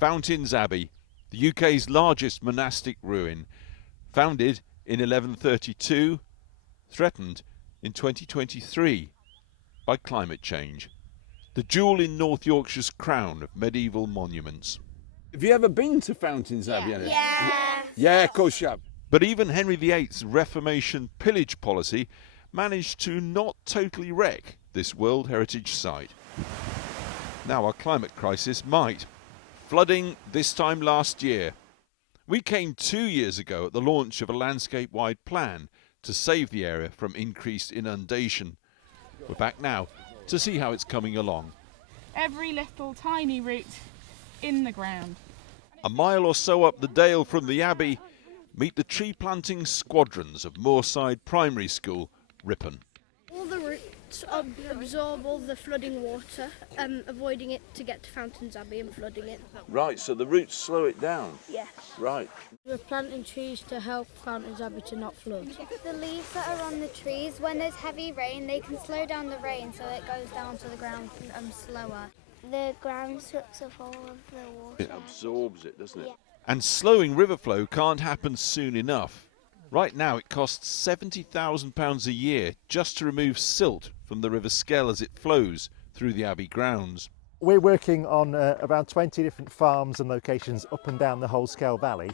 Fountains Abbey, the UK's largest monastic ruin, founded in 1132, threatened in 2023 by climate change. The jewel in North Yorkshire's crown of medieval monuments. Have you ever been to Fountains Abbey? Yeah. Yeah, of course you have. But even Henry VIII's Reformation pillage policy managed to not totally wreck this World Heritage Site. Now our climate crisis might. Flooding this time last year. We came 2 years ago at the launch of a landscape-wide plan to save the area from increased inundation. We're back now to see how it's coming along. Every little tiny root in the ground. A mile or so up the dale from the Abbey, meet the tree planting squadrons of Moorside Primary School, Ripon. All the roots absorb all the flooding water, avoiding it to get to Fountains Abbey and flooding it. Right, so the roots slow it down. Yes. Right. We're planting trees to help Fountains Abbey to not flood. The leaves that are on the trees, when there's heavy rain, they can slow down the rain so it goes down to the ground slower. The ground sucks up all of the water. It absorbs it, doesn't it? Yeah. And slowing river flow can't happen soon enough. Right now it costs £70,000 a year just to remove silt from the River Skell as it flows through the Abbey grounds. We're working on around 20 different farms and locations up and down the whole Skell Valley,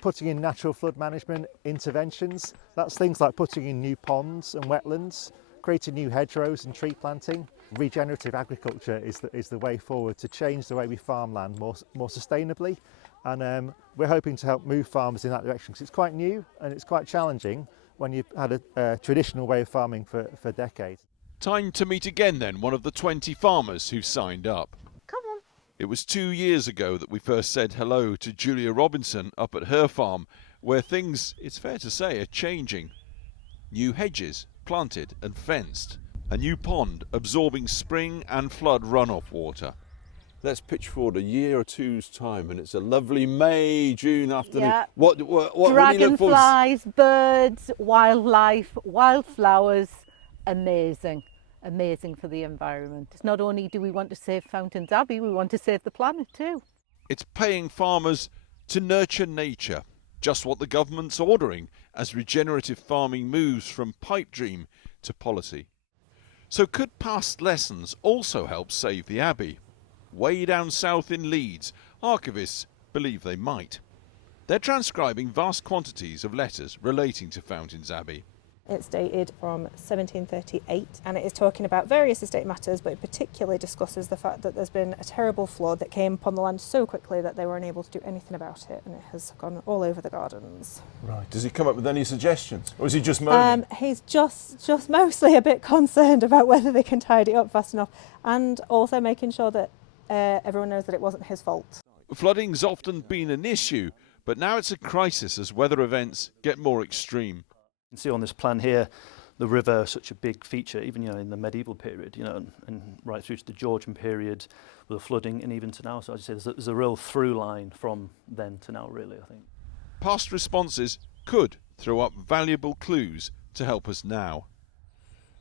putting in natural flood management interventions. That's things like putting in new ponds and wetlands, creating new hedgerows and tree planting. Regenerative agriculture is the way forward to change the way we farm land more sustainably. And we're hoping to help move farmers in that direction because it's quite new and it's quite challenging when you've had a traditional way of farming for decades. Time to meet again then one of the 20 farmers who signed up. Come on. It was 2 years ago that we first said hello to Julia Robinson up at her farm, where things, it's fair to say, are changing. New hedges planted and fenced. A new pond absorbing spring and flood runoff water. Let's pitch forward a year or two's time, and it's a lovely May, June afternoon. Yeah. What Dragonflies, birds, wildlife, wildflowers, amazing for the environment. Not only do we want to save Fountains Abbey, we want to save the planet too. It's paying farmers to nurture nature, just what the government's ordering as regenerative farming moves from pipe dream to policy. So could past lessons also help save the Abbey? Way down south in Leeds, archivists believe they might. They're transcribing vast quantities of letters relating to Fountains Abbey. It's dated from 1738 and it is talking about various estate matters, but it particularly discusses the fact that there's been a terrible flood that came upon the land so quickly that they were unable to do anything about it, and it has gone all over the gardens. Right. Does he come up with any suggestions, or is he just moaning? He's just mostly a bit concerned about whether they can tidy it up fast enough, and also making sure that everyone knows that it wasn't his fault. Flooding's often been an issue, but now it's a crisis as weather events get more extreme. You can see on this plan here, the river, such a big feature, even in the medieval period, and right through to the Georgian period with the flooding, and even to now. So as you say, there's a real through line from then to now, really, I think. Past responses could throw up valuable clues to help us now.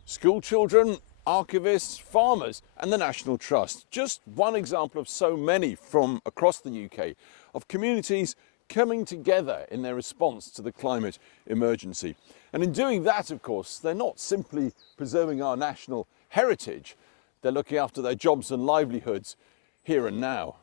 School children, archivists, farmers and the National Trust. Just one example of so many from across the UK of communities coming together in their response to the climate emergency. And in doing that, of course, they're not simply preserving our national heritage, they're looking after their jobs and livelihoods here and now.